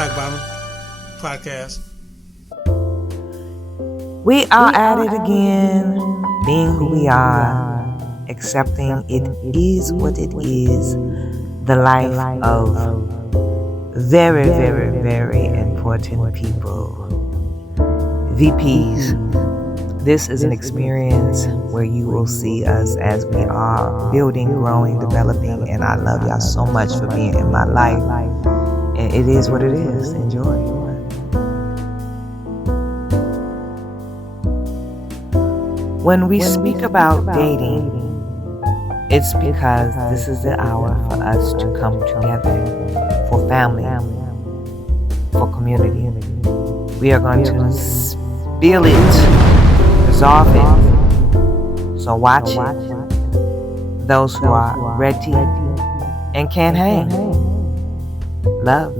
Black Bottom Podcast. We are at it again, being who we are, accepting it is what it is, the life of very, very, very important people. VPs, this is an experience where you will see us as we are building, growing, developing, and I love y'all so much for being in my life. And it is what it is. Enjoy. When we speak about dating, it's because this is the hour for us to come together for family, for community. We are going to spill it, resolve it. So watch it. Those who are ready and can hang. Love.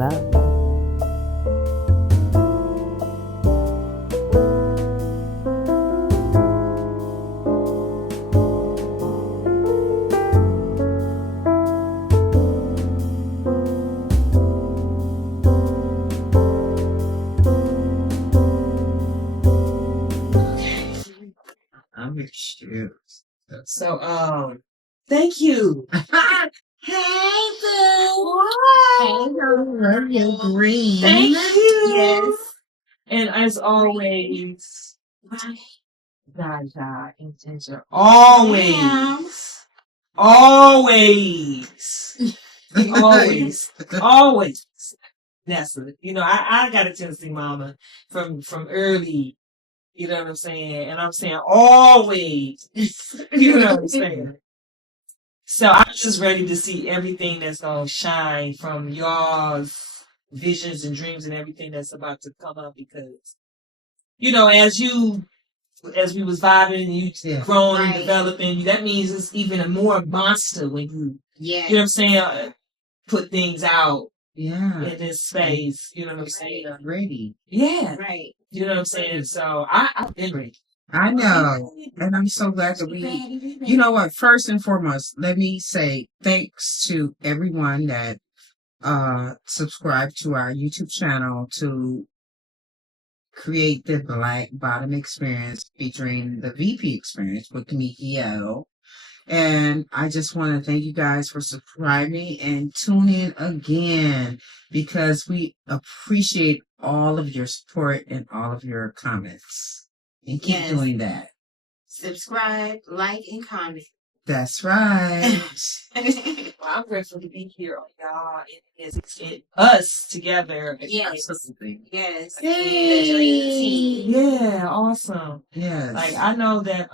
So, thank you. Hey, boo. Hey, Love your green. thank you. Yes. And as always, Jaja intention. Always. Nessa, I got a Tennessee mama from early. You know what I'm saying? And I'm saying always. You know what I'm saying? So I'm just ready to see everything that's going to shine from y'all's visions and dreams and everything that's about to come up because, as we was vibing and you growing and developing, that means it's even a more monster when you, you know what I'm saying, put things out in this space. You know what I'm saying? Ready. Yeah. Right. You know what I'm saying? So I've been ready. I know. And I'm so glad that you know what, first and foremost, let me say thanks to everyone that subscribed to our YouTube channel to create the Black Bottom Experience featuring the VP Experience with Kamikio. And I just want to thank you guys for subscribing and tune in again because we appreciate all of your support and all of your comments. And keep doing that. Subscribe, like, and comment. That's right. Well, I'm grateful to be here on y'all. It's us together. Yes. Yes. Yay. Yeah, awesome. Yes. Like I know that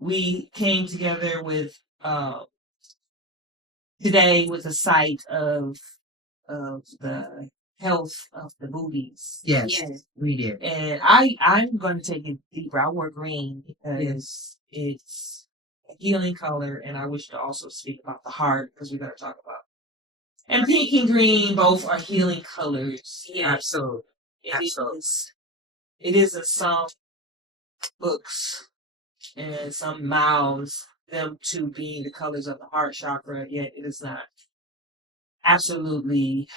we came together with today with the sight of the health of the booties. Yes, we did. And I'm going to take it deeper. I wore green because it's a healing color, and I wish to also speak about the heart because we're going to talk about. And pink and green both are healing colors. Yeah, absolutely. It is in some books and some mouths them to being the colors of the heart chakra, yet it is not absolutely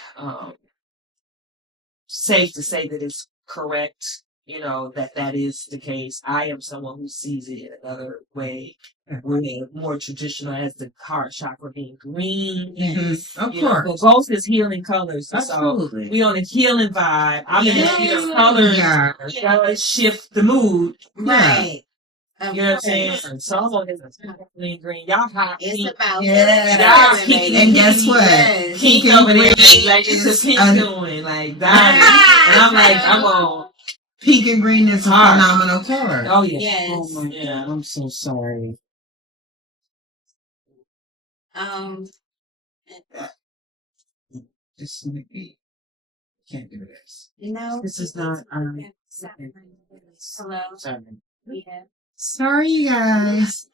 safe to say that it's correct, that is the case. I am someone who sees it in another way. We're more traditional as the heart chakra being green. Mm-hmm. Of course. But both is healing colors. Absolutely. So we on a healing vibe. I'm in the healing colors, shift the mood. Right. You know what I'm saying? So I'm on this green. Y'all hot. It's pink. about Y'all pink. And guess what? Yes. Pink over there. Like it's a pink doing. Like diamond. And I'm like, I'm on. Pink and green is a phenomenal color. Oh, yeah. Yes. Oh, my God. I'm so sorry. Just maybe can't do this. No. This is not Hello. sorry. Yeah. Sorry, you guys.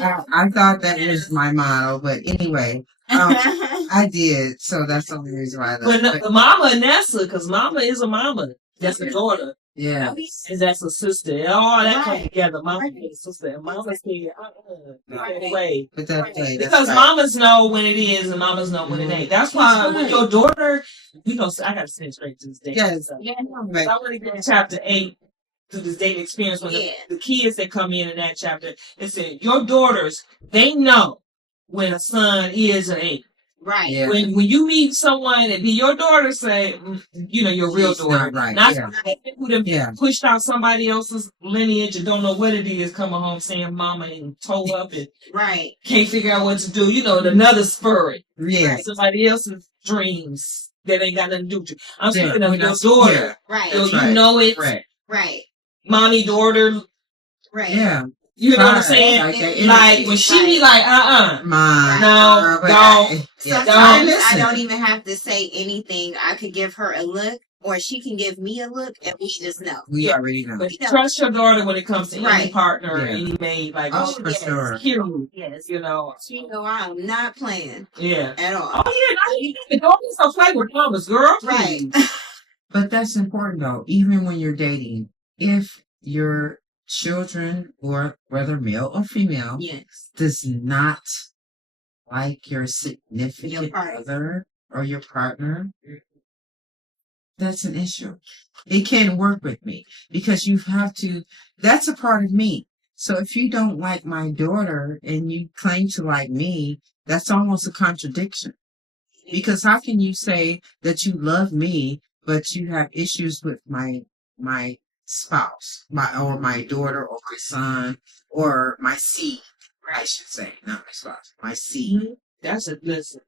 I thought that was my motto, but anyway, I did, so that's the only reason why. But the mama Nessa, because mama is a mama. That's a daughter. Yeah. And that's a sister. And all that come Right. together. Mama Right. and sister. And mama said, Right. way. But that way, that's Because right. mamas know when it is and mamas know when it ain't. That's why That's when right. your daughter, we gonna say, I gotta send straight to this day. Yes. Yeah. I want to get to chapter 8 to this dating experience when Yeah. the kids that come in that chapter, it said, your daughters, they know when a son is or ain't. Right. Yeah. When you meet someone and be your daughter, say, your real She's daughter. not right. Not Yeah. somebody who done Yeah. pushed out somebody else's lineage and don't know what it is, coming home saying mama and toe up and Right. can't figure out what to do. Another spur. Yeah. Somebody else's dreams that ain't got nothing to do with you. I'm Yeah, speaking of when your that's- daughter. yeah. Right. So That's you right. know it, Right. Right. mommy, daughter. Right. Yeah. You know what I'm Right. saying? Like that Like energy. when she be like, Mine. No, but don't. Yeah. Sometimes Listen. I don't even have to say anything. I could give her a look, or she can give me a look, and we just know. We already know. but trust your daughter when it comes to any Right. partner or Yeah. any mate. Like, Oh, she for sure. hear you. Yes. You She know I'm not playing Yeah. at all. Oh yeah, no, don't be so play with mamas, girl. Right. Please. But that's important though, even when you're dating. If your children, or whether male or female, Yes. does not like your significant Your partner. other or your partner, that's an issue. It can't work with me because you have to, that's a part of me. So if you don't like my daughter and you claim to like me, that's almost a contradiction. Because how can you say that you love me, but you have issues with my spouse, my daughter or my son or my seed, I should say, not my spouse, my seed. That's a listen.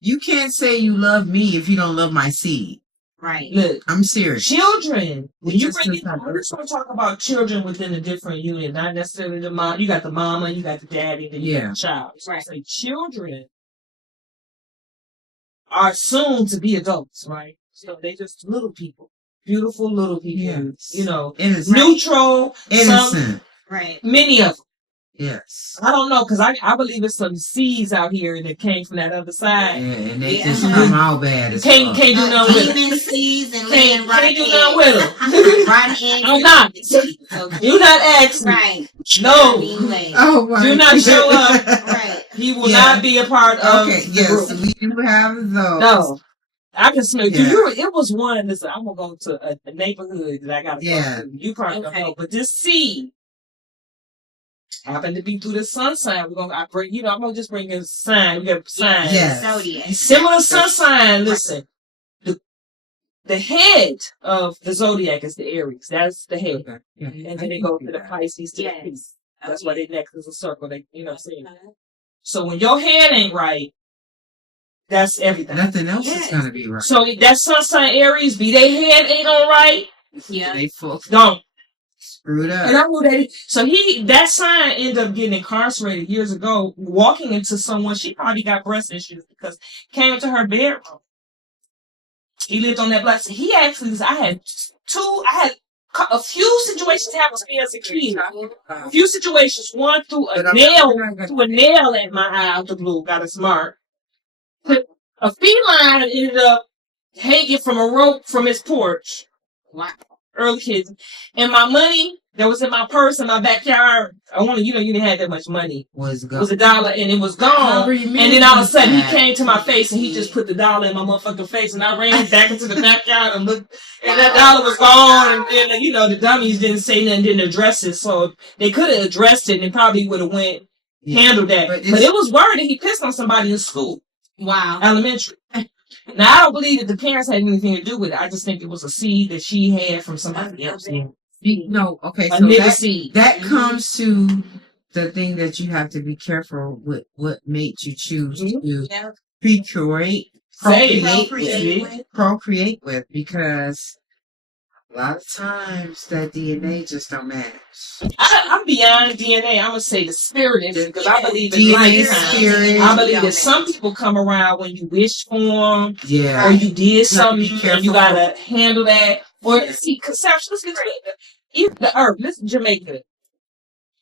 You can't say you love me if you don't love my seed. Right. Look, I'm serious. children. When It you just bring does it, not we're work. just going to talk about children within a different unit, not necessarily the mom. You got the mama, you got the daddy, then you got Yeah. the child. So I Right. say children are soon to be adults, right? So they just little people, beautiful little people. Yes. Neutral. Innocent. Some, Innocent. Right. many of them. Yes. I don't know because I believe it's some seeds out here that came from that other Yeah, side. and they Yeah. just come out bad as Can't fuck. do nothing with it. Demon seeds and laying Can't right do nothing with them. Right eggs. I'm not. Okay. Do not ask me. Right. No. Anyway. Oh my Do not show up. Right. He will Yeah. not be a part of Okay, the yes, group. we do have those. No. I can smell. Yeah. It was one. Listen, I'm gonna go to a neighborhood that I gotta Yeah. go to. You probably don't Okay. know, but this seed happened to be through the sun sign. I'm gonna just bring a sign. We got signs. Yes. Zodiac. Similar sun sign. Listen, the head of the zodiac is the Aries. That's the head, Okay. Yeah. and then they go to the Pisces to the Yes. Pisces. That's why they next is a circle. They, saying. Uh-huh. So when your head ain't right, that's everything. Nothing else Yes. is gonna be right. So that sun sign Aries, be they head ain't on right, Yeah. They full don't. screwed And up. I knew that. So that sign ended up getting incarcerated years ago, walking into someone. She probably got breast issues because came into her bedroom. He lived on that block. So he actually, I had a few situations happen to me as a kid. A few situations. One threw a nail at my eye out the blue. Got us marked. A feline ended up hanging from a rope from his porch. Wow. Early kids. And my money that was in my purse in my backyard, you didn't have that much money. Was It gone. was $1 and it was I gone. remember And then all of a sudden that. he came to my face and he just put the dollar in my motherfucking face and I ran back into the backyard and looked and that dollar was gone and then the dummies didn't say nothing, didn't address it. So they could have addressed it and it probably would have handled that. But But it was word that he pissed on somebody in school. Wow. Elementary. Now I don't believe that the parents had anything to do with it. I just think it was a seed that she had from somebody else. No, okay, A so nigga seed. that comes to the thing that you have to be careful with what mate you choose to Yeah. procreate with, because a lot of times that DNA just don't match. I'm beyond DNA. I'm gonna say the spirit is because I believe in DNA, lifetime. spirit. I believe that some people come around when you wish for them, Yeah. or you did You have to something, be and careful. you gotta handle that. Or see, conception. Let's get to it. Even the earth. Listen, Jamaica,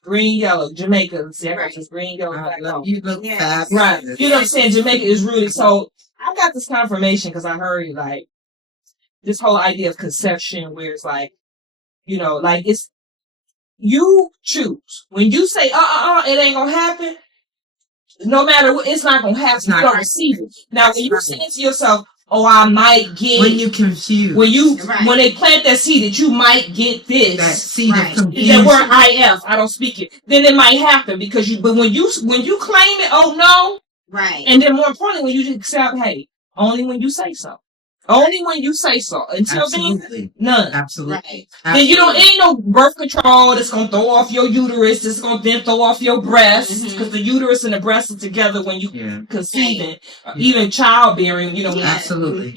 green, yellow. Jamaica. See, I got this green, yellow, black. You look Yeah. fabulous. Right. You know what I'm saying? Jamaica is really so. I got this confirmation because I heard this whole idea of conception, where it's like, like it's you choose when you say, it ain't gonna happen. No matter what, it's not gonna happen. You don't receive it. Now, when you say to yourself, "Oh, I might get," when you confuse, when they plant that seed that you might get this, that seed of confusion, that word "if," I don't speak it. Then it might happen because you. But when you claim it, oh no, right, and then more importantly, when you accept, hey, only when you say so. Only when you say so. Until then, none. Absolutely. Right. Then ain't no birth control that's gonna throw off your uterus. That's gonna then throw off your breasts, because the uterus and the breast are together when you conceiving, even childbearing. Absolutely.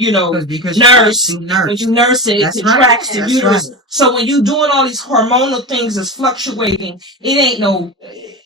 Because when you nurse it, it contracts the uterus. Right. So when you doing all these hormonal things that's fluctuating, it ain't no.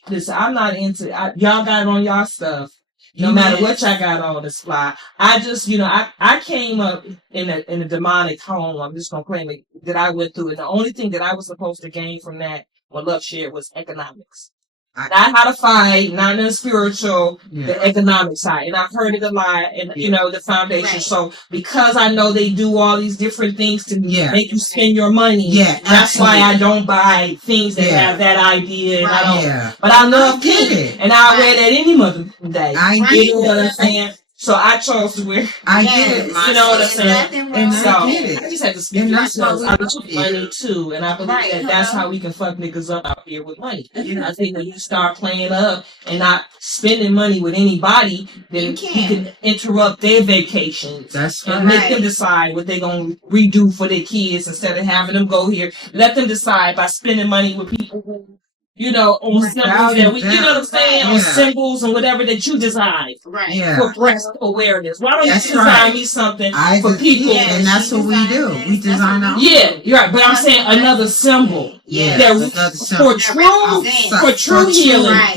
Listen, I'm not into. Y'all got it on y'all stuff. No matter what y'all got on this fly, I just, I came up in a demonic home. I'm just gonna claim it that I went through, and the only thing that I was supposed to gain from that, what Love shared, was economics. Not how to fight, not in the spiritual, the economic side. And I've heard it a lot, and the foundation. Right. So because I know they do all these different things to make you spend your money, that's why I don't buy things that have that idea. And I don't. But I love pink, and I'll wear that any mother day. You know what I'm saying? So I chose to wear. I get it. You know what I'm saying? And so I get it. I just had to speak myself. I took money too, and I believe that's how we can fuck niggas up out here with money. I think when you start playing up and not spending money with anybody, then you can interrupt their vacations. That's and make them decide what they're gonna redo for their kids instead of having them go here. Let them decide by spending money with people who. On symbols that we, you know what I'm saying? On symbols and whatever that you design. Right. For breast awareness. Why don't you design me something for people? And that's what we do. We design our own. Yeah, you're right. But I'm saying another symbol. For true healing. I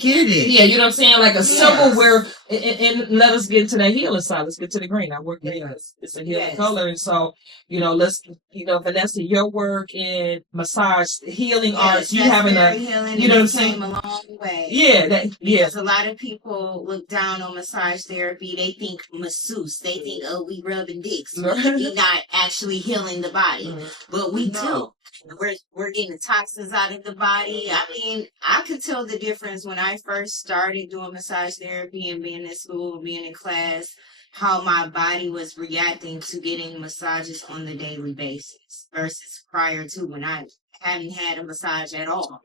get it. Yeah, you know what I'm saying? Like a symbol where, and let us get into that healing side. Let's get to the green. I work there. It's a healing color. And so, let's, Vanessa, your work in massage, healing arts, you having healing, you know what I'm saying? Came a long way. Yeah, because a lot of people look down on massage therapy. They think masseuse. They think, oh, we rubbing dicks. We're not actually healing the body, but we do. We're getting toxins out of the body. I mean, I could tell the difference when I first started doing massage therapy and being in school, being in class, how my body was reacting to getting massages on the daily basis versus prior to when I hadn't had a massage at all.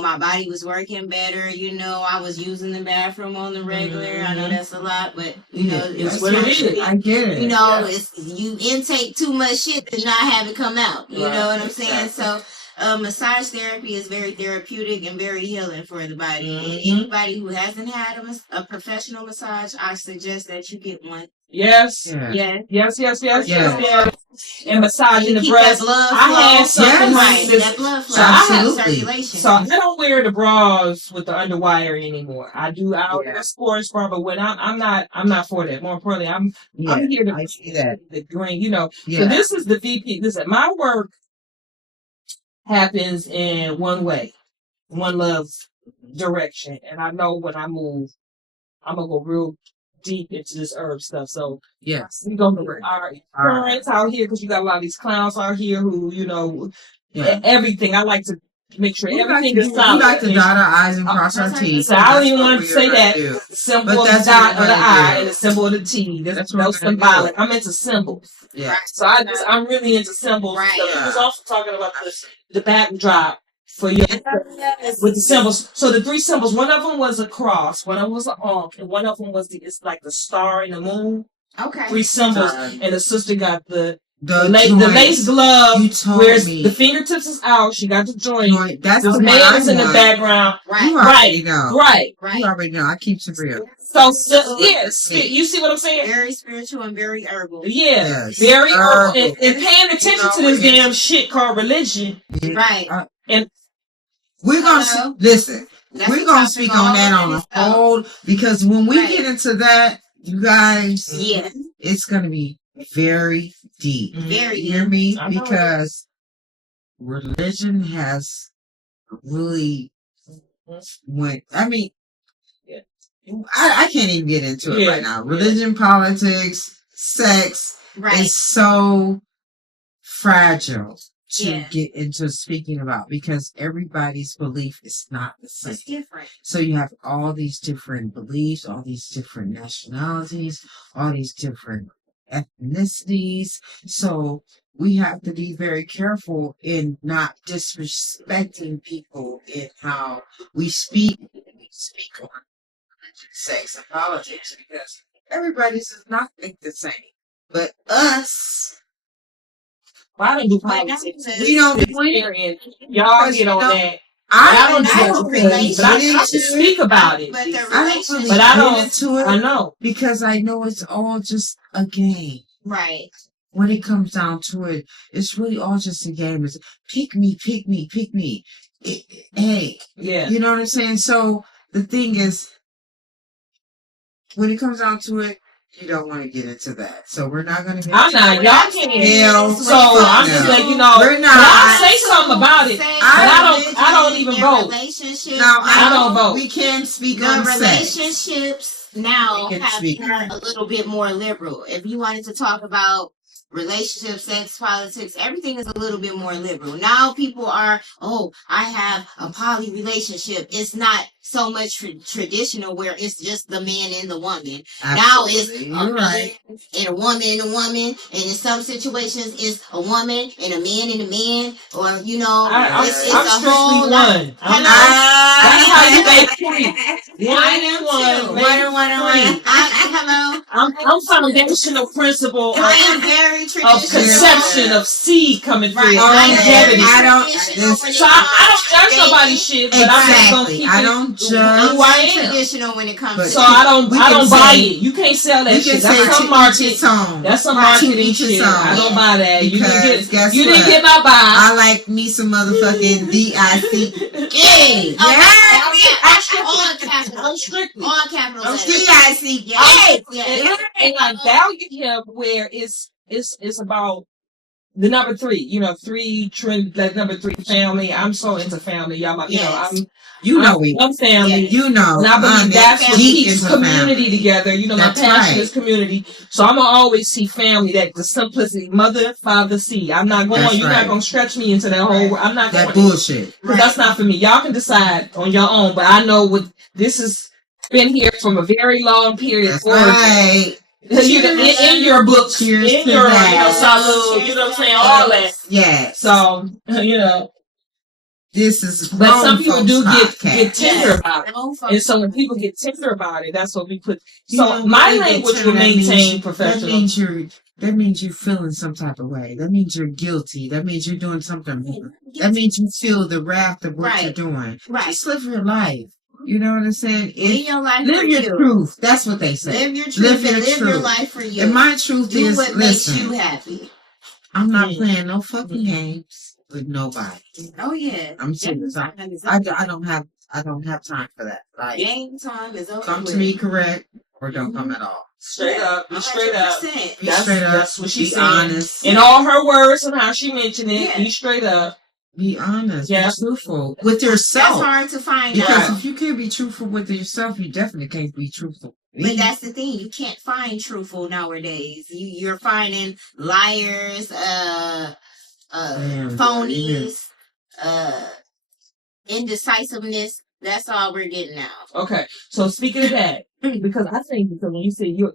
My body was working better. I was using the bathroom on the regular. I know that's a lot, but it's what it is. I get it. It's you intake too much shit to not have it come out. You know what I'm saying? So massage therapy is very therapeutic and very healing for the body. Anybody who hasn't had a professional massage, I suggest that you get one. Yes. And massaging the breast. I had something like this. That blood flow. So I have circulation. So I don't wear the bras with the underwire anymore. I do out in a sports bra, but when I'm not for that. More importantly, I'm here to see that. The green, So this is the VP. Listen, my work happens in one way, one love direction. And I know when I move, I'm gonna go real deep into this herb stuff. So we go to our parents out here, because you got a lot of these clowns out here who everything. I like to make sure everything is solid. We like to dot our I's and cross our T's. So I don't even want to say that. The symbol of the dot of the I and the symbol of the T. That's no symbolic. I'm into symbols. Yeah. So I'm really into symbols. Right. So he was also talking about the backdrop for your with the symbols. So the three symbols, one of them was a cross, one of them was an ankh, and one of them was it's like the star and the moon. Okay. 3 symbols, and the sister got the lace glove, where the fingertips is out. She got the joint. That's the nails in the background. Right. You already know. Right. You already know. I keep it real. So yes, you see what I'm saying? Very spiritual and very herbal. Yeah, very herbal. And paying attention to this damn shit called religion. Right. And we're gonna listen. We're gonna speak on that on a whole, because when we get into that, you guys, it's gonna be very deep. Very you hear me? Because religion has really went. I mean, I can't even get into it right now. Religion, politics, sex Right. is so fragile to Yeah. get into speaking about because everybody's belief is not the same. It's different. So you have all these different beliefs, all these different nationalities, all these different ethnicities. So we have to be very careful in not disrespecting people in how we speak on sex and politics because everybody does not think the same. But us, Well, I don't do But politics. that's we don't do it. Experience. Y'all Because, get you on know, that. I don't do I that don't with relate but I to can speak about it. But the I don't really relationship, But I get don't- into it I know. because I know it's all just a game. right? When it comes down to it, it's really all just a game. It's pick me, pick me, pick me. Hey, Yeah. you know what I'm saying? So the thing is, when it comes down to it, you don't want to get into that. So we're not going to get I'm into not. it. Y'all can't. Hell, So I'm just no. letting you know. We're But I'll not. say something about it. But I don't even vote. Relationships Now, I don't vote. We can speak The on sex. relationships now We can have speak. become a little bit more liberal. If you wanted to talk about relationships, sex, politics, everything is a little bit more liberal. Now people are, oh, I have a poly relationship. It's not so much traditional where it's just the man and the woman. Now it's Absolutely. a You're right. man and a woman and a woman, and in some situations it's a woman and a man, or you know, I'm it's strictly a whole lot. one. Hello? That's how you make free. I am One, too. make free. Hello. I'm foundational principle I am very of traditional. conception of seed coming through. Right. Longevity. I don't. So I don't judge nobody's shit, but I'm just gonna Exactly. keep I it don't who judge. I am. Traditional when it comes But to So I don't we can buy say- it. You can't sell that We shit. can say That's some to market. each his own. That's some Right. marketing To each his shit. own. I don't buy that. You Because didn't guess get what? my buy. I like me some motherfucking DIC. Gay. I'm strictly. On capital. I'm strictly. On capital I'm letters. DIC. Yes. And, Yes. and I value him where it's about the number three, three trend, like number three family. I'm so into family, y'all. Yes. I'm family. Yes. You know. And I believe that's what deep keeps into community family. together. My That's passion right. is community. So I'm gonna always see family, that the simplicity, mother, father, seed. I'm not going. That's You're right. not gonna stretch me into that whole. I'm not That going. bullshit. Because that's not for me. Y'all can decide on your own, but I know what this has been here from a very long period. That's forward. right. In your books, Cheers in to your that. salud, you know what I'm saying, all that. Yes. So, This is but some grown people folks do get podcast. tender about it. And so when people get tender about it, that's what we put. So my language will maintain professional. That means you're feeling some type of way. That means you're guilty. That means you're doing something wrong. That means you feel the wrath of what you're doing. Right. Just live your life. You know what I'm saying? Live your life Live for your you. truth. That's what they say. Live your truth and live your life for you. And my truth Do is, what makes listen, you happy. I'm not playing no fucking games with nobody. Oh yeah. I'm serious. I don't have time for that. Like, game time is over. come to me correct or don't come at all. Straight up, be straight up. 100%. Be straight up. That's what she's Be saying. honest. In all her words and how she mentioned it, Yeah. be straight up. Be honest. Yeah. Be truthful with That's yourself. hard to find Because out. if you can't be truthful with yourself, you definitely can't be truthful. But that's the thing. You can't find truthful nowadays. You're finding liars, phonies, indecisiveness. That's all we're getting now. Okay, so speaking of that, because I think because when you say you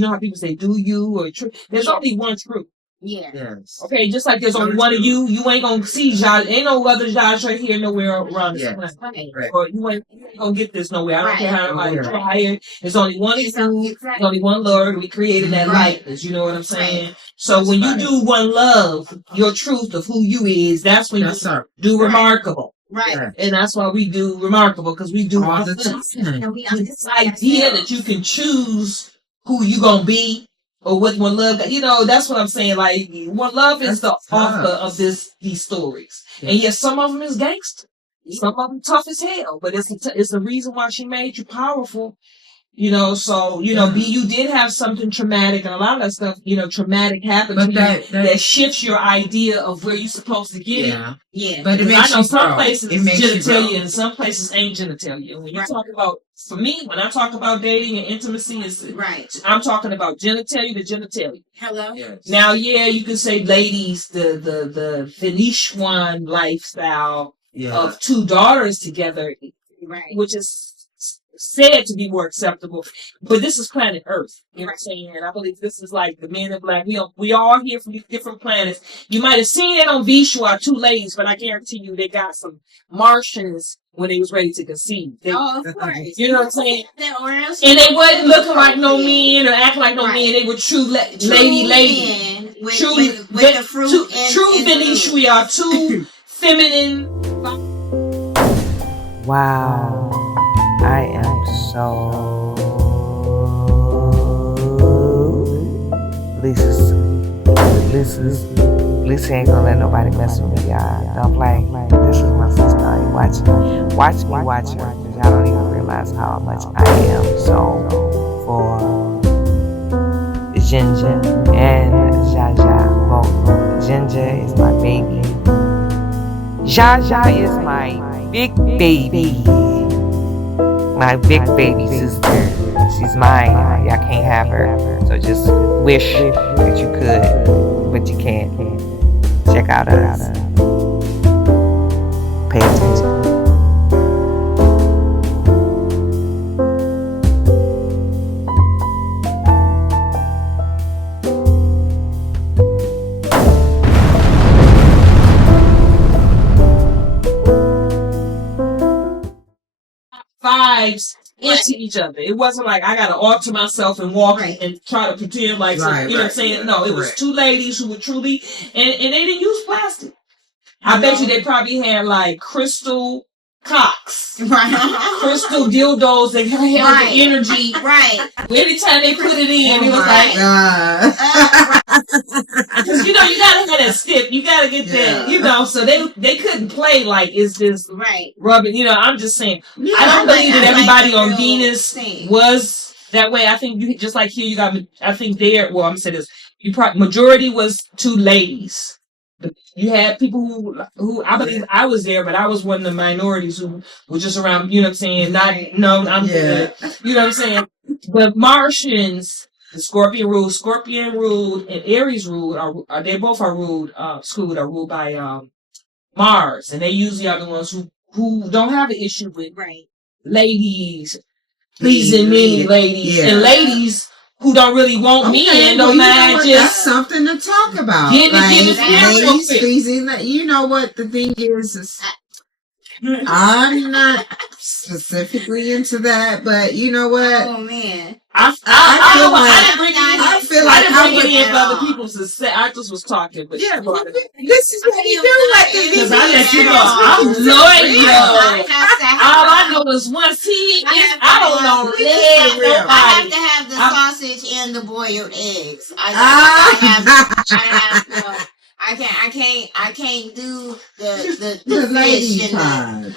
know how people say do you or true, there's only one truth. Yeah. Yes. Okay, just like there's only one of you, you ain't gonna see Josh. Ain't no other Josh right here nowhere around this planet. Right. Or you ain't gonna get this nowhere. I don't care how Right. nobody try it. There's only one of you. Exactly. There's only one Lord. We created that Right. likeness. You know what I'm saying? Right. So when you do one love, your truth of who you is, that's when That's you our do Right. remarkable. Right. Yeah. And that's why we do remarkable, because we do all the this time. And we idea that you can choose who you gonna be or what one love. That's what I'm saying. Like one love is That's the author tough. of these stories, Yeah. and yes, some of them is gangster, some of them tough as hell. But it's the reason why she made you powerful. You know, so, you know, you did have something traumatic, and a lot of that stuff, you know, traumatic happened to you that shifts your idea of where you're supposed to get it. Yeah. But I know some places it's genitalia and some places ain't genitalia. And when you talk about, for me, when I talk about dating and intimacy, I'm talking about genitalia to genitalia. Hello? Yes. Now, you can say, ladies, the Venetian lifestyle of two daughters together, which is said to be more acceptable, but this is planet Earth. You know what I'm saying? And I believe this is like the Men in Black. We all here from these different planets. You might have seen it on Vishwa, two ladies, but I guarantee you they got some Martians when they was ready to conceive. Of course. You know what I'm saying? And they wasn't looking like no men or acting like no men. They were true lady. With the fruit true Venetian. We are two feminine. Wow. I am so Lisa ain't gonna let nobody mess with me, y'all. Don't play. This is my sister. Watch me watch her, because y'all don't even realize how much I am so for Ginger and Jaja. Well, Ginger is my baby. Jaja is my big baby. My big baby sister. She's mine. Y'all can't have her. So just wish that you could, but you can't. Check out us. Pay attention. 5s into each other. It wasn't like I gotta alter myself and walk and try to pretend like something. You know what I'm saying? No, it was two ladies who were truly, and they didn't use plastic. I bet you they probably had like crystal cocks, crystal dildos that had the energy. Anytime they put it in, it was because you gotta have that stiff. You gotta get that. So they couldn't play like it's just rubbing. I'm just saying. I don't believe that everybody on Venus was that way. I think you just like here. You got. I think there. Well, I'm gonna say this. Majority was two ladies. You had people who I believe I was there, but I was one of the minorities who were just around, you know what I'm saying? I'm good. You know what I'm saying? The Martians, the Scorpion ruled, and Aries ruled, they both are ruled, schooled, are ruled by, Mars. And they usually are the ones who don't have an issue with ladies, pleasing many ladies, and ladies who don't really want me and don't mind just that's something to talk about. Ladies pleasing. You know what the thing is I'm not specifically into that, but you know what? Oh man. I feel like I would in for other people's success. I just was talking, but this is what you do. Because I let you know I'm loyal. All I know is once I don't know. I have to have the sausage and the boiled eggs. I can't do the fish and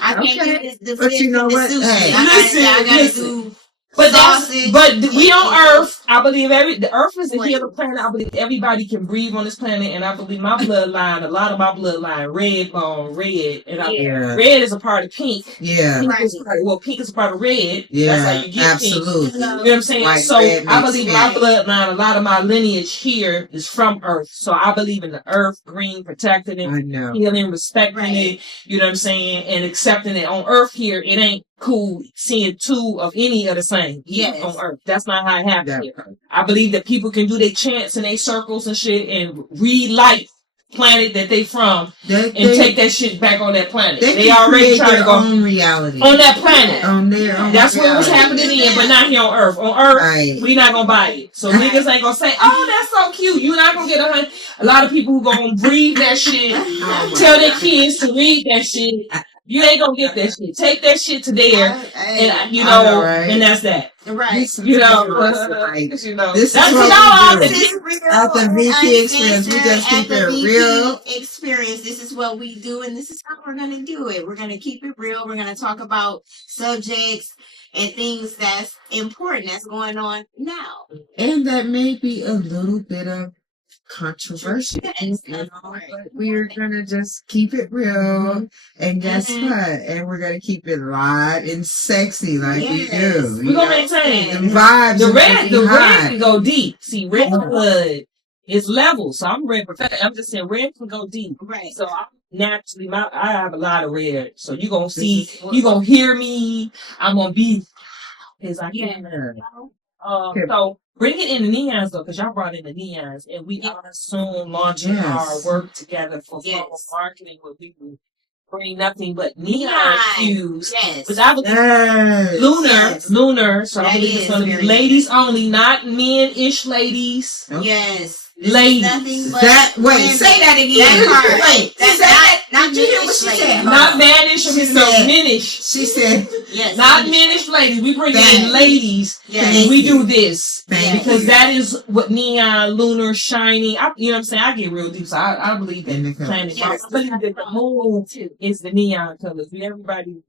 I can't do the fish and the sushi. I gotta do. But we on Earth. I believe the Earth is a healing planet. I believe everybody can breathe on this planet, and I believe my bloodline, a lot of my bloodline, red bone, red, and red is a part of pink. Yeah. Pink is a part of red. Yeah. That's how you get absolutely. pink. You know what I'm saying? Like so I believe my bloodline, a lot of my lineage here is from Earth. So I believe in the Earth, green, protecting it, healing, respecting it. You know what I'm saying, and accepting it. On Earth here, it ain't cool seeing two of any of the same on Earth. That's not how it happens here. I believe that people can do their chants and their circles and shit and relight planet that they from and take that shit back on that planet. They already trying to go own reality on that planet. On their own That's what was happening in, but not here on Earth. On Earth, we not gonna buy it. So niggas ain't gonna say, "Oh, that's so cute." You're not gonna get a lot of people who gonna breathe that shit, tell their kids to read that shit. You ain't gonna get that shit. Take that shit to there, and you I know, know, right? and that's that. Right. You know, This you know. is That's what what we I do. This is real At the and VP experience, we uncensored. just At keep the it VP real. experience, this is what we do, and this is how we're gonna do it. We're gonna keep it real. We're gonna talk about subjects and things that's important that's going on now. And that may be a little bit of controversial. Yes, But we're gonna just keep it real. And guess what? And we're gonna keep it live and sexy like we do. We're gonna maintain The vibes. the are red. gonna be The red high. can go deep. See, red blood is level, so I'm red perfect. I'm just saying red can go deep. Right. So I'm naturally, I have a lot of red. So you gonna see, you gonna hear me. I'm gonna be as I can. So bring it in the neons though, because y'all brought in the neons, and we are soon launching our work together for promo marketing, where we will bring nothing but neon hues, which I believe lunar. So I believe it's going to be ladies only, not men-ish ladies. Yes. Ladies. Nothing but That say that again. That part. Wait, That's not you hear what she said? Not mannish or She said- minish. She said, yes. Not minish ladies. We bring Thank in ladies, Yes. and we do this Thank because you. that is what neon, lunar, shiny. You know what I'm saying? I get real deep, so I believe that the planet. Yes. I believe that the moon is the neon colors. Everybody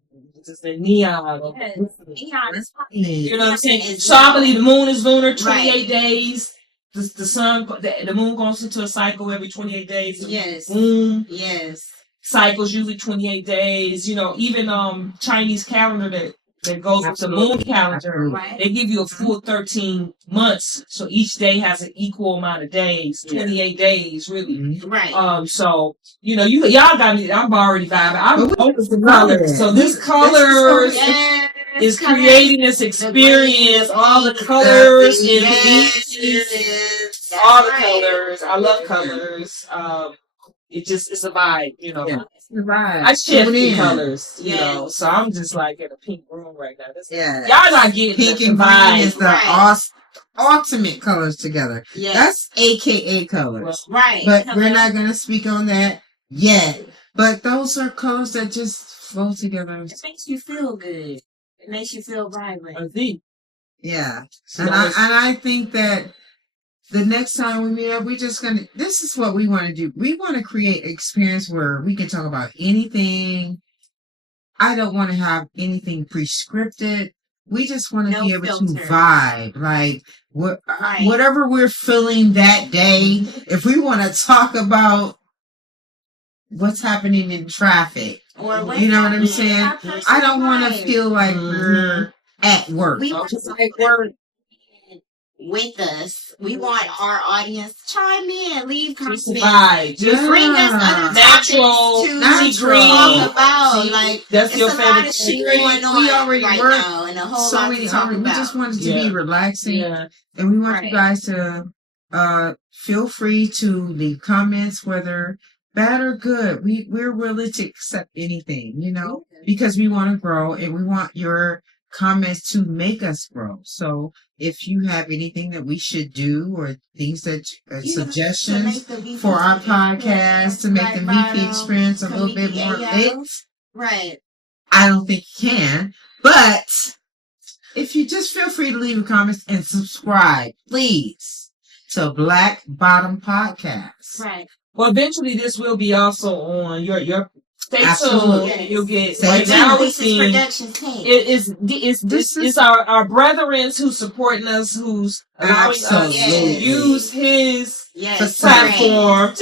just the neon. Neon is You know what I'm saying? So I believe the moon is lunar, 28 days. The sun, the moon goes into a cycle every 28 days. Yes. Moon Yes. cycles usually 28 days. You know, even Chinese calendar that goes with the moon calendar, Right. they give you a full 13 months. So each day has an equal amount of days, 28 days, really. Right. So, you know, y'all got me, I'm already vibing. I'm open to colors. So this colors is creating this experience, all the colors in all the colors. I love colors. It's a vibe, you know. Yeah. It's the vibe. I shift Tune the in. colors, you know. So I'm just like in a pink room right now. Yeah. Y'all not getting Pink the and vibe. green is the ultimate colors together. Yes. That's AKA colors. Right. But we're not going to speak on that yet. But those are colors that just flow together. It makes you feel good. It makes you feel vibrant. Yeah. And I think that the next time we meet up, this is what we want to do. We want to create an experience where we can talk about anything. I don't want to have anything prescripted. We just want to be able to vibe. Like, whatever we're feeling that day, if we want to talk about what's happening in traffic, or you know what I'm saying? I don't want to feel like we're at work. We want to like work with us. We want our audience to chime in, leave comments, just bring us other natural topics to talk about. Like, that's your favorite. A lot of shit going on we already right now, and a whole lot to talk about. We just want it to be relaxing, and we want you guys to feel free to leave comments, whether bad or good. We're willing to accept anything, you know, because we want to grow and we want your comments to make us grow. So if you have anything that we should do or things that suggestions for our podcast to make the VP experience a little bit more lit, right? I don't think you can, but if you just feel free to leave a comment and subscribe, please, to Black Bottom Podcast. Right. Well, eventually this will be also on your stay tuned. Yes. You'll get Stay now this is production team. It's our brethren who's supporting us, who's allowing us to use his platform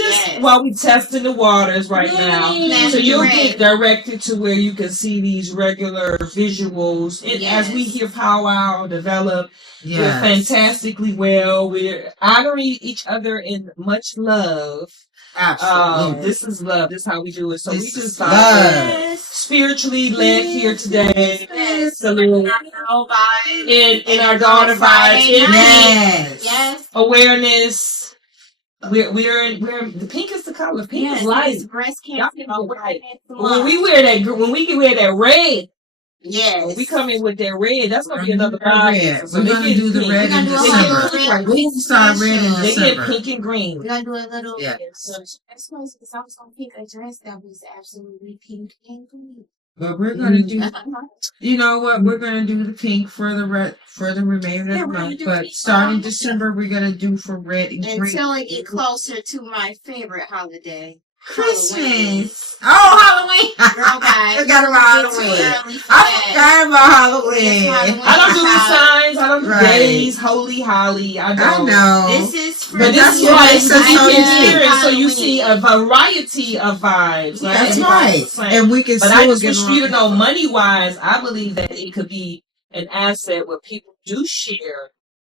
while we testing the waters right now. So you'll get directed to where you can see these regular visuals. And as we hear powwow develop, we're fantastically well. We're honoring each other in much love. Absolutely. This is love. This is how we do it. So this we just spiritually led here today. Salute. In our daughter vibes. Yes. Awareness. We're the pink is the color. Pink is light. Breast cancer. When we wear that red. Yes. When we come in with that red, that's gonna be another vibe. So we're gonna do the red in December. We'll start red in They December. get pink and green. We're gonna do a little. Yeah. So I suppose because I was gonna pick a dress that was absolutely pink and green. But we're gonna do. You know what? We're gonna do the pink for the remainder of the month. But starting December, we're gonna do for red and green. Until it get closer to my favorite holiday. Christmas. Oh, Halloween. Girl, guys. Forgot about Halloween. I forgot about Halloween. I don't do the signs. I don't do days, holy holly. I don't. I know. This is for But this is why it's so you see a variety of vibes. Right? That's right. And we can but still I just get wish you to along. know, money wise, I believe that it could be an asset where people do share,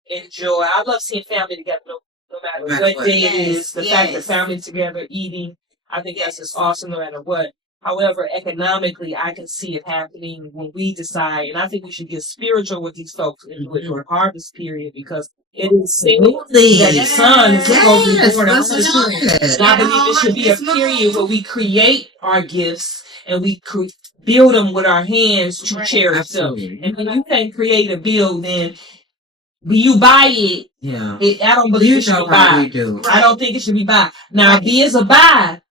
enjoy. I love seeing family together, no matter what day it is. The fact that family together eating, I think that's just awesome no matter what. However, economically, I can see it happening when we decide, and I think we should get spiritual with these folks and do it during harvest period because it is said that the sun is supposed to be born. And I believe it should be a period where we create our gifts and we build them with our hands to cherish them. And when you can't create a build, then when you buy it, I don't believe it should be buy. I don't think it should be buy. Now, B is a buy.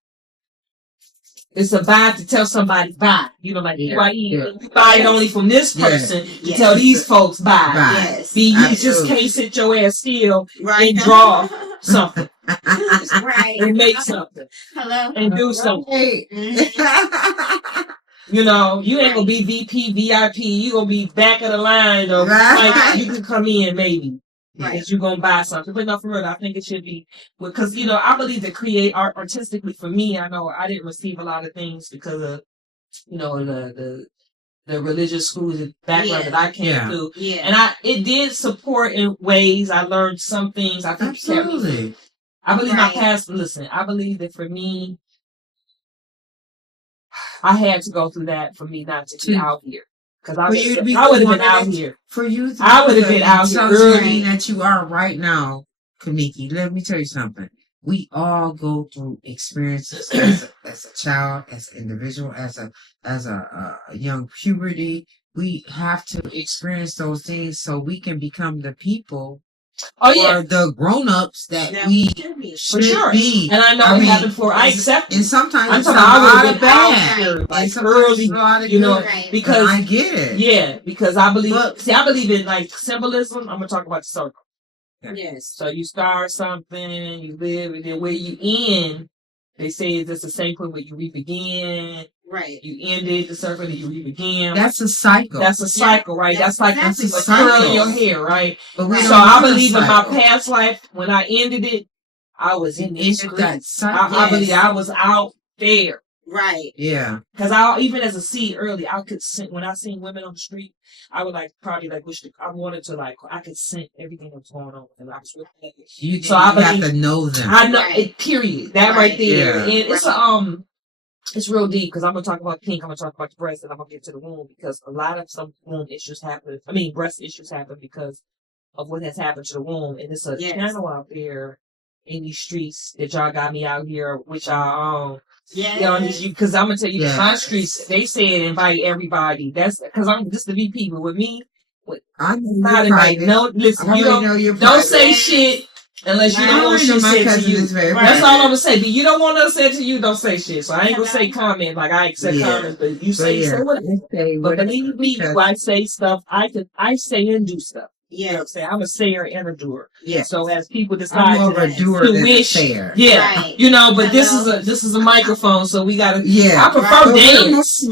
It's a buy to tell somebody buy. You know, like you buy it only from this person to tell these folks buy. Yes. B, you just can't sit your ass still and draw something. And make something. Hello. And do something. You know, you ain't gonna be VP, VIP. You gonna be back of the line though. Like you can come in maybe. Because you're going to buy something. But no, for real, I think it should be, because, you know, I believe to create art artistically for me, I know I didn't receive a lot of things because of, you know, the religious school background that I came through. Yeah. And it did support in ways. I learned some things. I think absolutely. I believe my past, listen, I believe that for me, I had to go through that for me not to be out here. Because I would have been out here. For you, I would have been out here early. That you are right now, Kamiki. Let me tell you something. We all go through experiences as a child, as an individual, as a young puberty. We have to experience those things so we can become the people. Or the grown-ups that we should be. And I know it happened before. I accept it. And sometimes I'm it's talking a about lot of bad. Like early, you know, because I get it. Yeah, because I believe in like symbolism. I'm gonna talk about the circle. Yes. So you start something, you live, and then where you end, they say it's the same point where you reap again. Right. You ended the circle and you reap again. That's a cycle. That's a cycle, right? That's like a curling your hair, right? But so I believe in my past life, when I ended it, I was in the streets. I believe I was out there. Right. Yeah. Because I, even as a seed early, I could sing, when I seen women on the street, I would I wanted to I could sense everything that was going on. And I was really you have to know them. I know it, period. That right there. And it's it's real deep because I'm going to talk about pink. I'm going to talk about the breast and I'm going to get to the womb because a lot of some womb issues happen. I mean, breast issues happen because of what has happened to the womb. And it's a channel out there in these streets that y'all got me out here, which y'all because I'm going to tell you, my streets, they said invite everybody. That's because I'm just the VP, but with me, I'm not inviting. No, listen, don't say shit. Unless you don't want shit said to you. That's all I'm going to say. But you don't want us said to you, don't say shit. So I ain't going to say comment like I accept comments. But you say what I say. But believe me, when I say stuff, I say and do stuff. You know what I'm saying? I'm a sayer and a doer. Yeah. So as people decide to wish, you know, but this is a microphone, so we gotta. Yeah. I prefer dance. I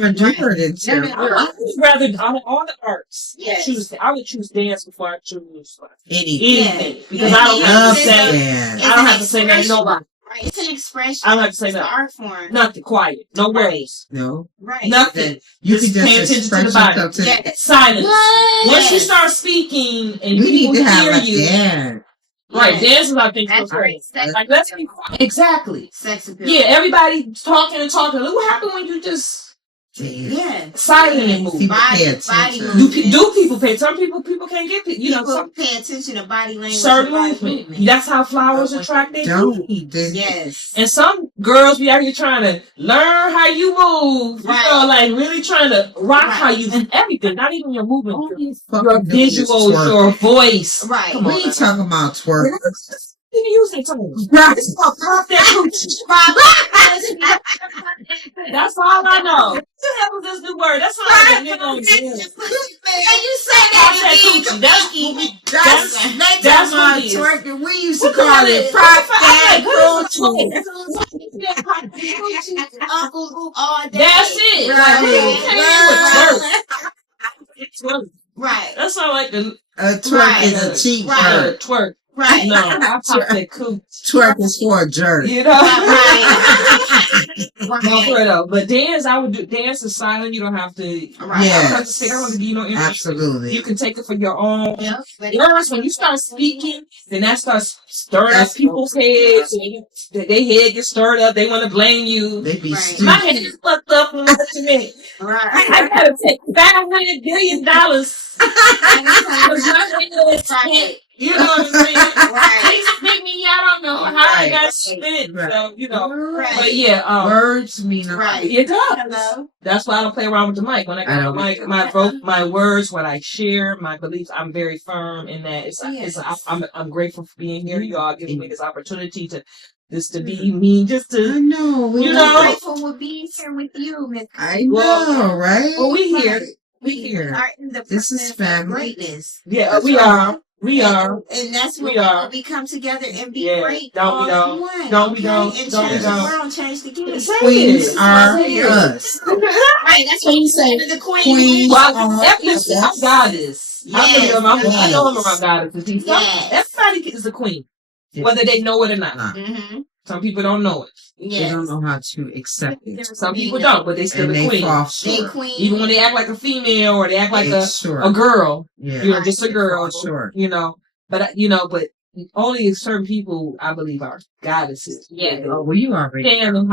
would rather all the arts. Yes. I would choose dance before I choose anything because I don't have to say. I don't have to say that to nobody. Right. It's an expression. I don't have to say that. It's an art form. Nothing quiet. No words. No. Right. Nothing. You can just pay attention to the body. Silence. Once you start speaking and people hear you. Yeah. Right. Dance is, I think, so great. Like, let's be quiet. Exactly. Sex appeal. Yeah, everybody talking and talking. Look what happened when you just silent and move. Body do people pay? Some people can't get it. You know, some pay attention to body language. Certain movement. That's how flowers attract their leaves. Yes. And some girls be out here trying to learn how you move. Right. You know, like really trying to rock how you do everything. Not even your movement. Your visuals, your voice. Right. We ain't talking about twerk. You use that term. Right. It's called pop that coochie. That's all I know. What the hell was this new word? That's all I nigga on the And you said Pop that that coochie. That's what my it is. twerking. We used to What the call hell it is- prop what the that fuck? coochie. Uncle all day. That's it. Right. It's twerk. Right. That's not like a A twerk is a cheap word. twerk. Right. No, I pop that cooch. Twerk is for a jerk. You know? Right. No, for real though. But dance, I would do. Dance is silent. You don't have to. Right. Yeah. I don't have to say. I don't have to give you no information. Absolutely. You can take it for your own. Yep. But Words, when you start speaking, then that starts stirring up people's heads. Their head gets stirred up. They want to blame you. They be Right. My stupid. head is fucked up from what you meant. right. I gotta take $500 billion. Because my head is spent. You know what I'm saying? Right. They spent me. I don't know how I got spent. Right. So, you know. Right. But yeah, Words mean a lot. Right. it does. Hello. That's why I don't play around with the mic. When I got the mic, my words, what I share, my beliefs, I'm very firm in that. I'm grateful for being here. You all giving me this opportunity to be me, just I to. know. You We're know. grateful for being here with you, Miss. I know, right? Well, we here. We are in the This is presence of family. greatness. Yeah, That's we right. are. We are. And that's We what are. we come together and be Yeah. great. Don't we all don't. in one, Don't we okay? don't. And Don't we change the don't. world, change the game. Say Queens it. are Say it. us. Right, that's what you say. The queen. Well, listen, I'm goddess. Yes, I know I'm around goddesses. Yes. Everybody is a queen, whether they know it or not. Mm-hmm. Some people don't know it. They Yes. don't know how to accept it. Some people don't, but they still And a they queen. fall They short. queen. Even when they act like a female or they act like It's a short. girl, Yeah. you know, just a They girl, fall short. you know. But only certain people, I believe, are goddesses. Yeah. Oh, well, you already. And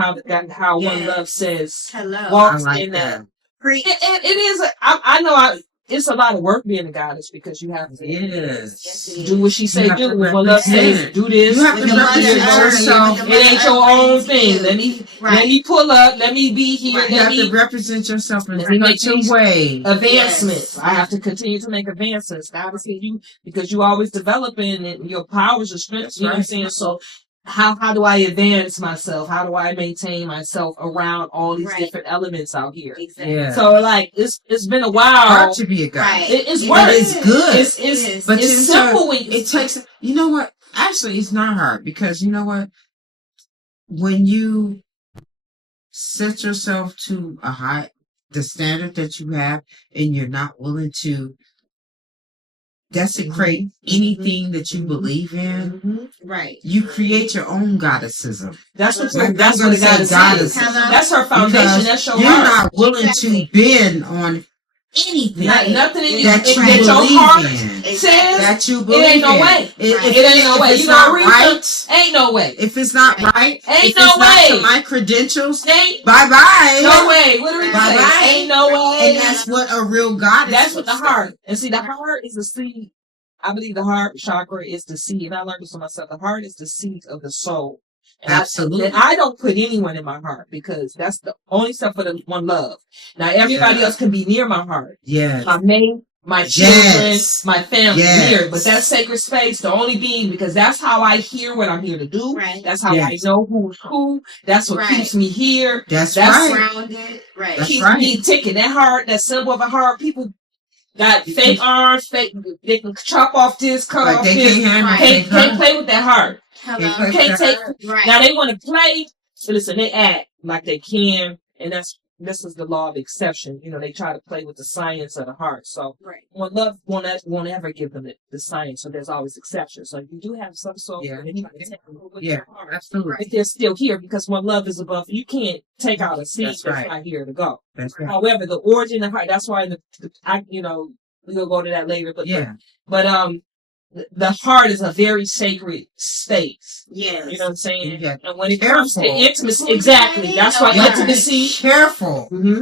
how One Yes. Love says Hello. walks I like in that. that. Preach. It is. I know. It's a lot of work being a goddess because you have to Yes. do what she say have do. to One Love says represent. do this. You have With to the mother represent earth, yourself. with the It ain't your own thing. Let me pull up. Let me be here. Right. You Let have to me represent yourself in let me make such a these way. advancements. Yes. I have to continue to make advancements. God is you because you always developing and your powers, your strengths. You know what I'm saying? So how do I advance myself? How do I maintain myself around all these Right. different elements out here? Exactly. Yeah. So like it's been a while. Hard to be a guy. Right. It's It work. is good. It's But it's it's simple when It takes, you know what? Actually, it's not hard because you know what? When you set yourself to the standard that you have, and you're not willing to desecrate anything that you believe in, Mhm. Right. you create your own goddessism. That's what Like, that's I'm what gonna the say goddess is. goddess. That's her foundation. Because That's your you're heart. not willing Exactly. to bend on anything Nothing in you that you that your believe heart in. says. That you It believe ain't no in. way. If It ain't no way. it's You not know, right, Ain't no way. if it's not right, Ain't if no it's not to way. my credentials, Ain't bye-bye. no way. What do we Bye-bye. say? Ain't no way. And that's what a real goddess That's what would the heart. And see, the heart is the seed. I believe the heart chakra is the seed. And I learned this for myself. The heart is the seed of the soul. And Absolutely. I don't put anyone in my heart because that's the only stuff for the One Love. Now everybody else can be near my heart. Yes. My mate, my children, Yes. my family Yes. near. But that sacred space, the only being, because that's how I hear what I'm here to do. Right. That's how Yes. I know who's who. That's what Right. keeps me here. That's That's right. Grounded. Right. That's keeps right. me ticking. That heart, that symbol of a heart, people got fake arms, they can chop off this, cut But off they this. can't handle Right. fake Can't heart. play with that heart. Hello. Can't Can't take. Right. Now they want to play. So listen, they act like they can, and this is the law of exception. You know, they try to play with the science of the heart. So Right. One Love won't ever give them the science. So there's always exceptions. So you do have some sort Yeah. of they try to take a little with Yeah, their heart. absolutely. But they're still here because One Love is above. You can't take out a seed That's that's right. not here to go. That's right. However, the origin of heart. That's why we'll go to that later. But Yeah. the heart is a very sacred space. Yes. You know what I'm saying? Yeah. And when it comes to Careful. intimacy, exactly. That's why You have to be intimacy. careful Mm-hmm.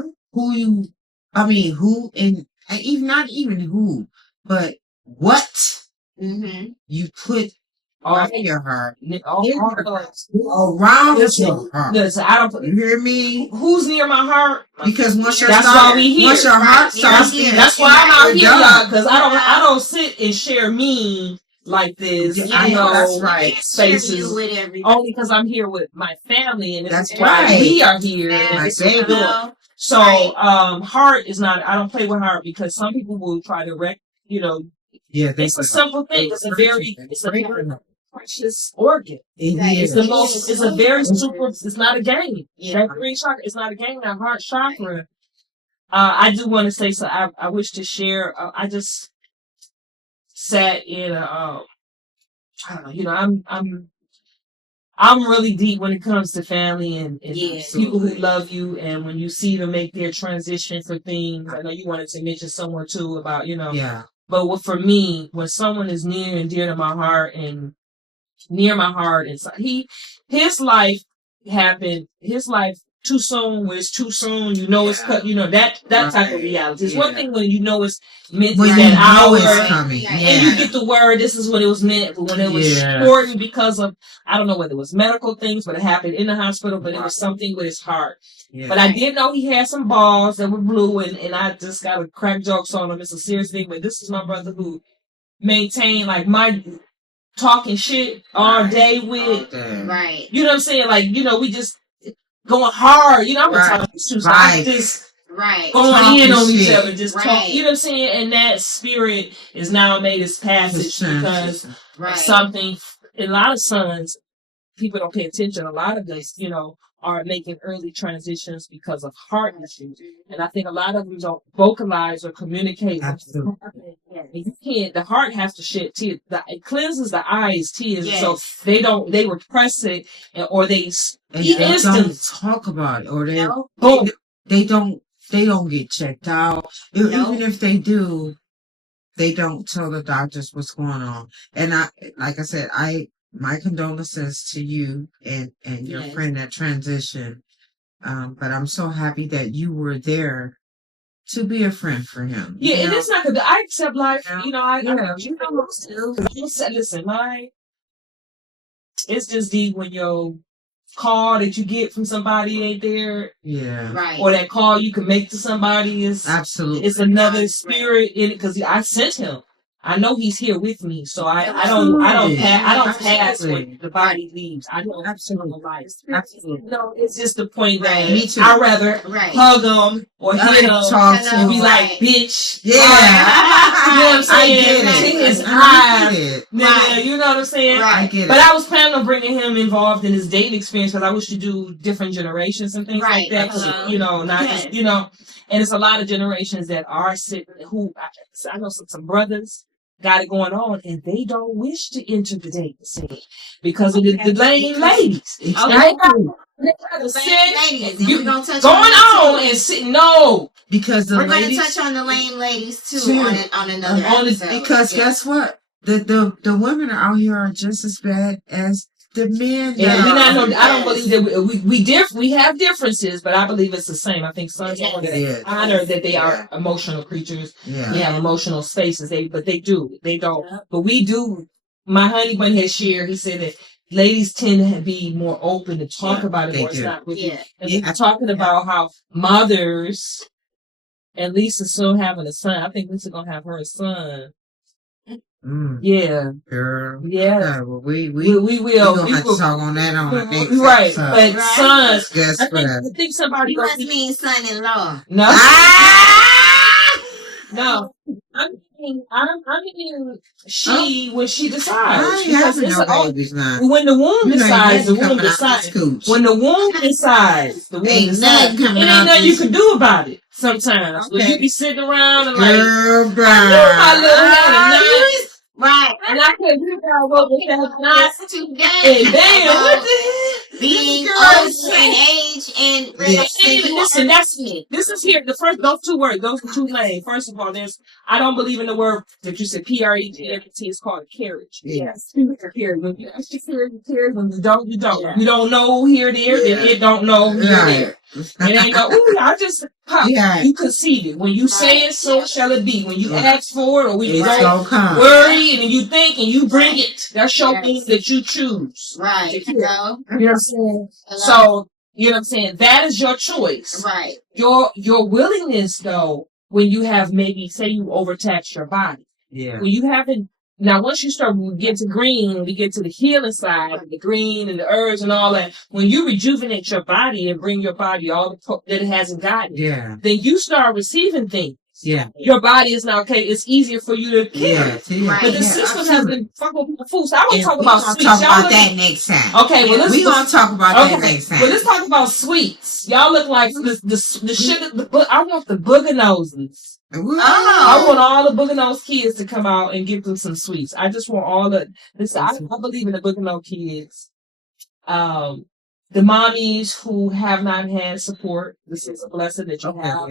who and even not even who, but what Mm-hmm. you put All around your heart, all around listen, your heart. listen, I don't. You hear me? Who's near my heart? Because once your That's start, why we here. once your heart Right. starts, Yeah. That's why I'm out You're here, done. y'all, because I don't sit and share me like this. Yeah, You I know, know, that's right. spaces. You with everybody. Only because I'm here with my family, and this That's is why right. we are here. That's And My this is what we're baby. doing. So, heart is not. I don't play with heart because some people will try to wreck. You know, Yeah, it's a simple thing. It's a very precious organ. It's The most. It's a very super. It's not a game. Yeah. That green chakra. It's not a game. That heart chakra. I do want to say so. I wish to share. I just sat in a. I don't know. You know, I'm really deep when it comes to family and people who love you, and when you see them make their transition for things. I know you wanted to mention someone too about, you know. Yeah. But for me, when someone is near and dear to my heart and so his life happened. His life too soon. When it's too soon, you know it's cut. You know that type of reality. It's one thing when you know it's meant to When that you know hour, it's coming. and you get the word. This is what it was meant. But when it was shortened because of I don't know whether it was medical things, but it happened in the hospital. But it was something with his heart. Yeah. But I did know he had some balls that were blue, and I just got to crack jokes on him. It's a serious thing. But this is my brother who maintained like my talking shit all day with, Right. you know what I'm saying? Like, you know, we just going hard. You know, I'm gonna talk to so I just going in on each other, just talk. You know what I'm saying? And that spirit is now made its passage because something. A lot of sons, people don't pay attention. A lot of us, you know, are making early transitions because of heart issues. And I think a lot of them don't vocalize or communicate. Absolutely. And you can't, the heart has to shed tears. It cleanses the eyes, tears. Yes. So they repress it or they don't talk about it or they don't get checked out. Even if they do, they don't tell the doctors what's going on. And like I said, my condolences to you and your friend that transitioned. But I'm so happy that you were there to be a friend for him. Yeah, and it's not good. I accept life. You know, listen, it's just deep when your call that you get from somebody ain't there. Yeah. Right. Or that call you can make to somebody is absolutely. It's another spirit in it because I sent him. I know he's here with me, so I don't pass when the body leaves. I don't absolutely life. Absolutely. No, it's just the point that me too. I'd rather hug him or hit him and be like, bitch. Yeah. You know what I'm saying? I get it. You know what I'm saying? Right. I get it. But I was planning on bringing him involved in his dating experience because I wish to do different generations and things like that. You know, not just, you know, and it's a lot of generations that are sitting who I know some brothers got it going on, and they don't wish to enter the dating scene because of the lame ladies. They gotta sit going on and sit. No, because we're going to touch on the lame ladies too. on another episode. Because guess what? The women out here are just as bad as the men. I don't believe that we have differences, but I believe it's the same. I think sons honor that they are emotional creatures. Yeah. They have emotional spaces. They don't. But we do. My honey bun has shared. He said that ladies tend to be more open to talk about it more. It's not really. And we're talking about how mothers, and Lisa's still having a son. I think Lisa's gonna have her a son. Yeah. Girl. Yeah. Well, we will. We gonna have to talk on that on the next episode. But sons, I think somebody must mean son-in-law. No. No. I mean, when she decides. When the womb decides, the womb decides. When the womb decides, the womb decides. It ain't nothing you can do about it sometimes. Okay. You be sitting around and like, girl, my little hand right. And I couldn't figure out what was that and damn, what the hell? Being old in age and listen, this is here. Those two words, those are two lanes. First of all, I don't believe in the word that you said PREGT. It's called a carriage. Yes. Carriage. When you actually carriage, when you don't, you don't. Yeah. You don't know here, there, then it don't know here, there. It ain't no, I just pop. Yeah. You concede it. When you say it, so shall it be. When you ask for it or when you don't worry and you think and you bring it, that's your thing that you choose. Right. You know what I'm saying? So, you know what I'm saying? That is your choice. Right. Your willingness, though, when you have maybe, say you overtax your body. Yeah. When you haven't Now, once you start, we get to green, we get to the healing side, the green and the herbs and all that. When you rejuvenate your body and bring your body all the that it hasn't gotten, then you start receiving things. Your body is now okay. It's easier for you to kill. Right. But the system has been fucking with the food. So I want to talk We're about gonna sweets. talk about that next time. Okay, well we're gonna talk about that next time. Well, let's talk about sweets. Y'all look like the sugar. I want the booger noses. I want all the booger nose kids to come out and give them some sweets. I just want all the. Listen, I believe in the booger nose kids. The mommies who have not had support. This is a blessing that you have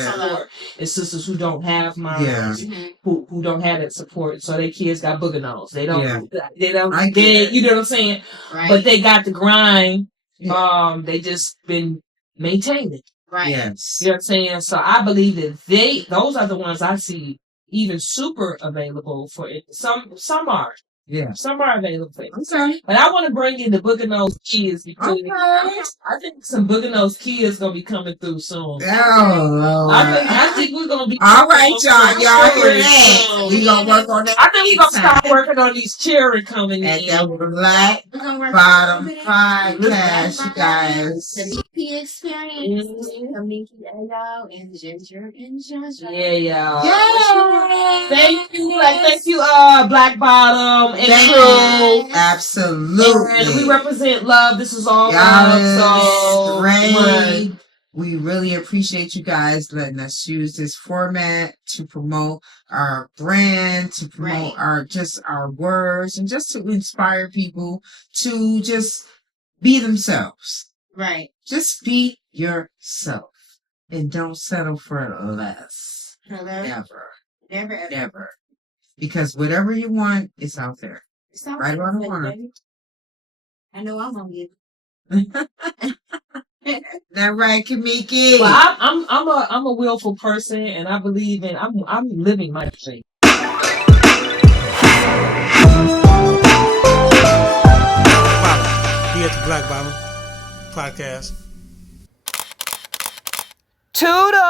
support. And sisters who don't have moms who don't have that support, so their kids got booger nose. They don't. You know what I'm saying? Right. But they got the grind. They just been maintaining. Right. Yes. You know what I'm saying? So I believe that those are the ones I see even super available for it. Some are. Yeah. Some are available for it. Okay. But I want to bring in the Booger Nose kids because I think some Booger Nose kids gonna be coming through soon. Oh, I think we're gonna be all right, y'all. Y'all hear that? We gonna work on that. I think we're gonna start working on these children coming in. At that Black Bottom Podcast, you guys. The BP experience. Nikki and y'all and Ginger and Joshua. Yeah. Thank you. Thank you, Black Bottom and crew. Absolutely. And we represent love. This is all love. So great. We really appreciate you guys letting us use this format to promote our brand, to promote our words, and just to inspire people to just be themselves. Right. Just be yourself and don't settle for less. Never. Because whatever you want is out there. It's out right there, around the corner. I know I'm gonna get it. That right, Kamiki? Well, I'm a willful person, and I believe in I'm living my dream. Be at the Black Bottom Podcast. Toodle!